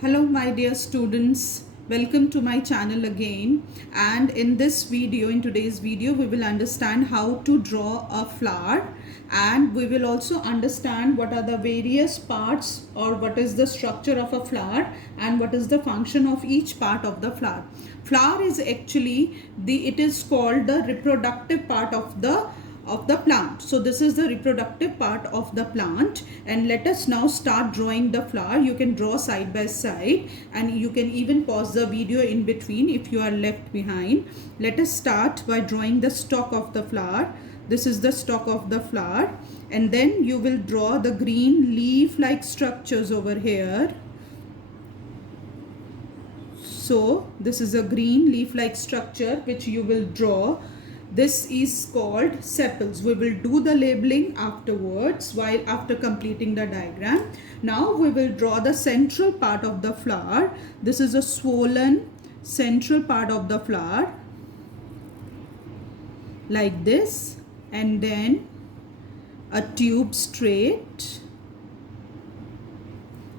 Hello my dear students, welcome to my channel again, and in today's video we will understand how to draw a flower, and we will also understand what are the various parts or what is the structure of a flower and what is the function of each part of the flower. Flower is actually it is called the reproductive part of the plant. So this is the reproductive part of the plant, and let us now start drawing the flower. You can draw side by side and you can even pause the video in between if you are left behind. Let us start by drawing the stalk of the flower. This is the stalk of the flower, and then you will draw the green leaf like structures over here. So this is a green leaf like structure which you will draw. This is called sepals. We will do the labeling afterwards after completing the diagram. Now we will draw the central part of the flower. This is a swollen central part of the flower like this, and then a tube straight,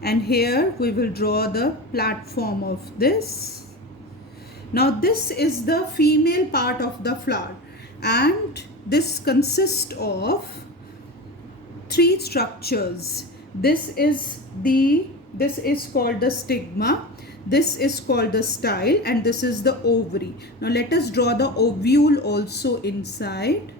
and here we will draw the platform of this. Now this is the female part of the flower, and this consists of three structures. This is called the stigma, this is called the style, and this is the ovary. Now let us draw the ovule also inside.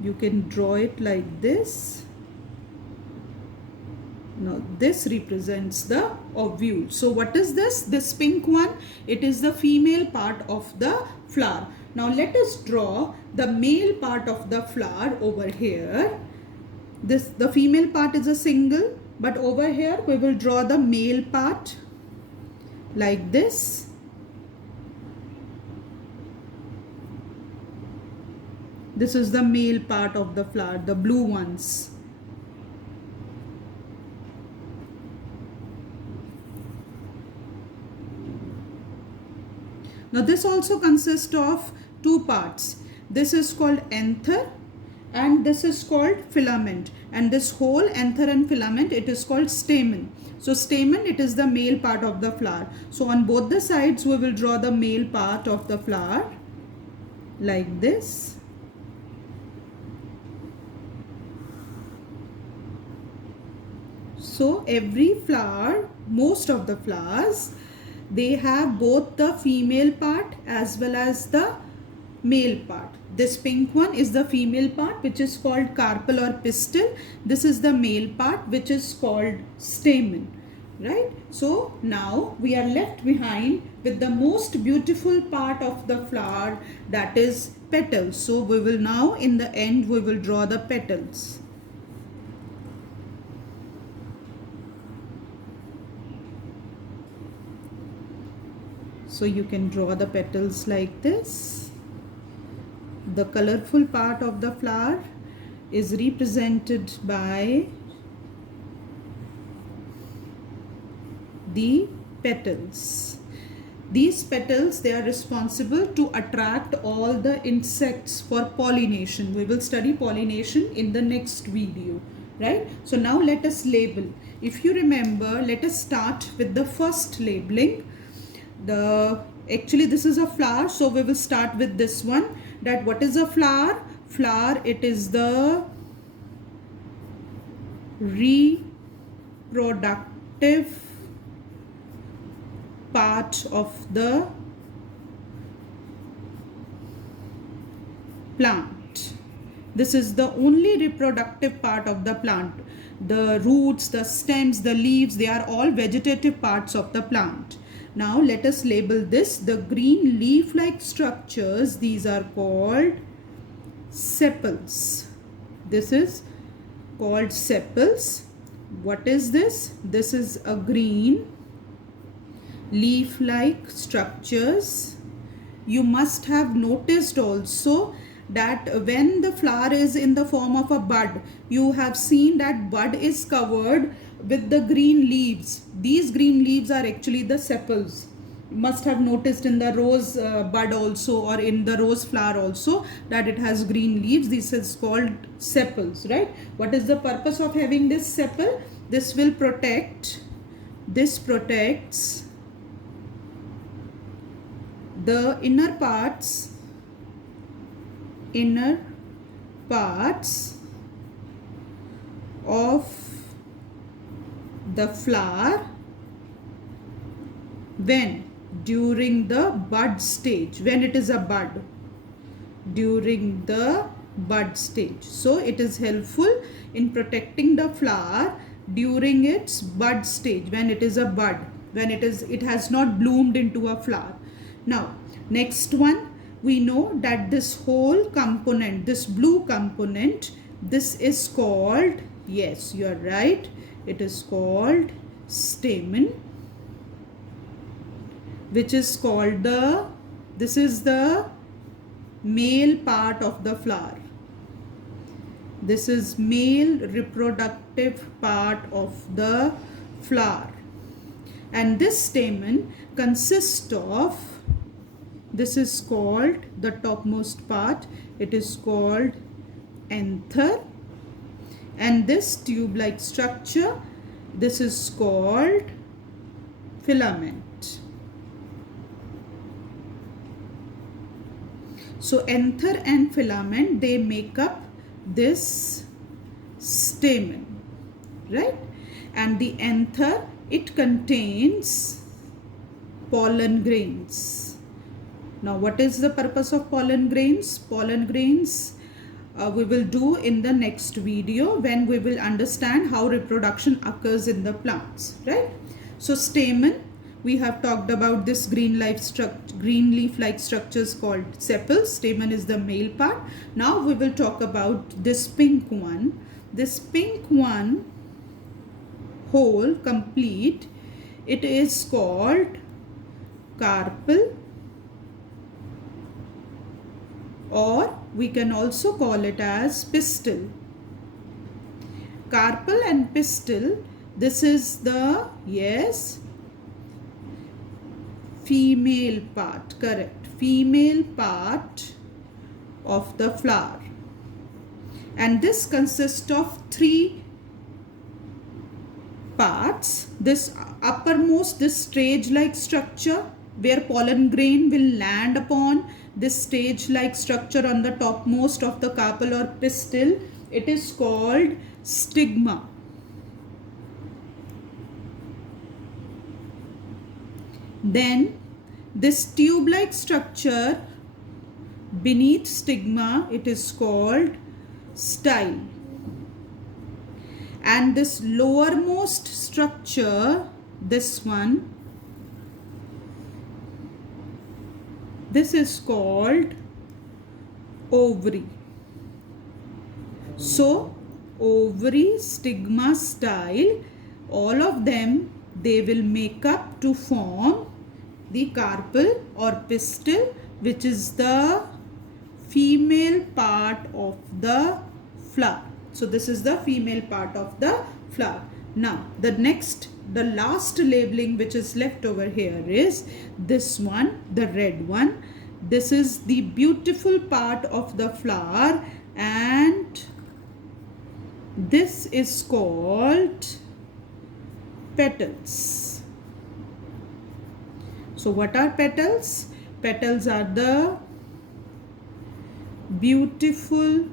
You can draw it like this. Now this represents the ovule. So what is this? This pink one, it is the female part of the flower. Now let us draw the male part of the flower over here. The female part is a single, but over here we will draw the male part like this. This is the male part of the flower, the blue ones. Now this also consists of two parts. This is called anther and this is called filament, and this whole anther and filament, it is called stamen. So stamen, it is the male part of the flower. So on both the sides we will draw the male part of the flower like this. So every flower, most of the flowers, they have both the female part as well as the male part. This pink one is the female part, which is called carpel or pistil. This is the male part, which is called stamen, right? So now we are left behind with the most beautiful part of the flower, that is petals. So we will now, in the end, we will draw the petals. So you can draw the petals like this. The colorful part of the flower is represented by the petals. These petals, they are responsible to attract all the insects for pollination. We will study pollination in the next video, right? So now let us label. If you remember, let us start with the first labeling. Actually this is a flower, so we will start with this one. That what is a flower? Flower, it is the reproductive part of the plant. This is the only reproductive part of the plant. The roots, the stems, the leaves, they are all vegetative parts of the plant. Now let us label this. The green leaf-like structures, these are called sepals. This is called sepals. What is this? This is a green leaf-like structures. You must have noticed also that when the flower is in the form of a bud, you have seen that bud is covered with the green leaves. These green leaves are actually the sepals. must have noticed in the rose bud also, or in the rose flower also, that it has green leaves. This is called sepals, right? What is the purpose of having this sepal? This will protect, this protects the inner parts of the flower when during the bud stage, when it is a bud, during the bud stage. So it is helpful in protecting the flower during its bud stage, when it is a bud, when it has not bloomed into a flower. Now next one, we know that this whole component, this blue component, this is called, yes, you are right, it is called stamen, which is called the, this is the male part of the flower. This is male reproductive part of the flower. And this stamen consists of, this is called the topmost part, it is called anther. And this tube-like structure, this is called filament. So anther and filament, they make up this stamen, right? And the anther, it contains pollen grains. Now what is the purpose of pollen grains? Pollen grains we will do in the next video, when we will understand how reproduction occurs in the plants, right? So stamen, we have talked about this green leaf-like structures called sepals. Stamen is the male part. Now we will talk about this pink one. This pink one, whole, complete, it is called carpel, or we can also call it as pistil. Carpel and pistil, this is the, yes, female part, correct, female part of the flower. And this consists of 3 parts. This uppermost, this stage-like structure where pollen grain will land upon, this stage-like structure on the topmost of the carpel or pistil, it is called stigma. Then this tube-like structure beneath stigma, it is called style. And this lowermost structure, this one, this is called ovary. So ovary, stigma, style, all of them, they will make up to form the carpel or pistil, which is the female part of the flower. So this is the female part of the flower. Now the last labeling which is left over here is this one, the red one. This is the beautiful part of the flower, and this is called petals. So what are petals? Petals are the beautiful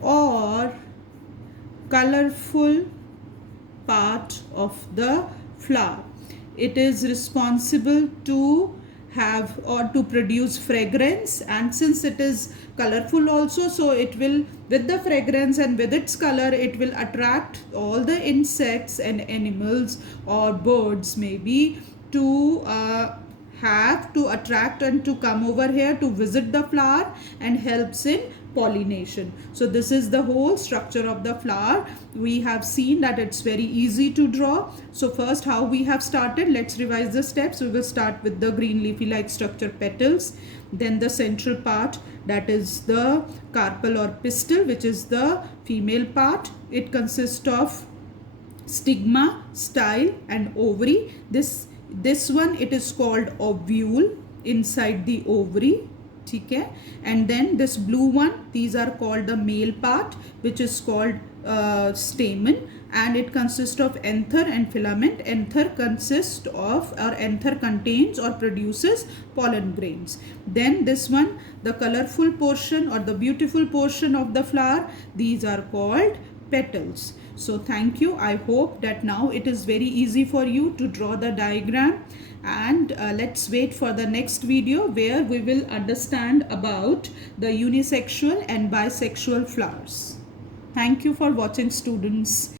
or colorful part of the flower. It is responsible to have or to produce fragrance, and since it is colorful also, so it will, with the fragrance and with its color, it will attract all the insects and animals or birds maybe to attract and to come over here to visit the flower, and helps in pollination. So this is the whole structure of the flower. We have seen that it's very easy to draw. So first, how we have started, let's revise the steps. We will start with the green leafy like structure, petals, then the central part, that is the carpel or pistil, which is the female part. It consists of stigma, style and ovary. This This one, it is called ovule inside the ovary. Okay, and then this blue one, these are called the male part, which is called stamen, and it consists of anther and filament. Anther consists of, or anther contains or produces pollen grains. Then this one, the colorful portion or the beautiful portion of the flower, these are called petals. So thank you. I hope that now it is very easy for you to draw the diagram, and let's wait for the next video where we will understand about the unisexual and bisexual flowers. Thank you for watching, students.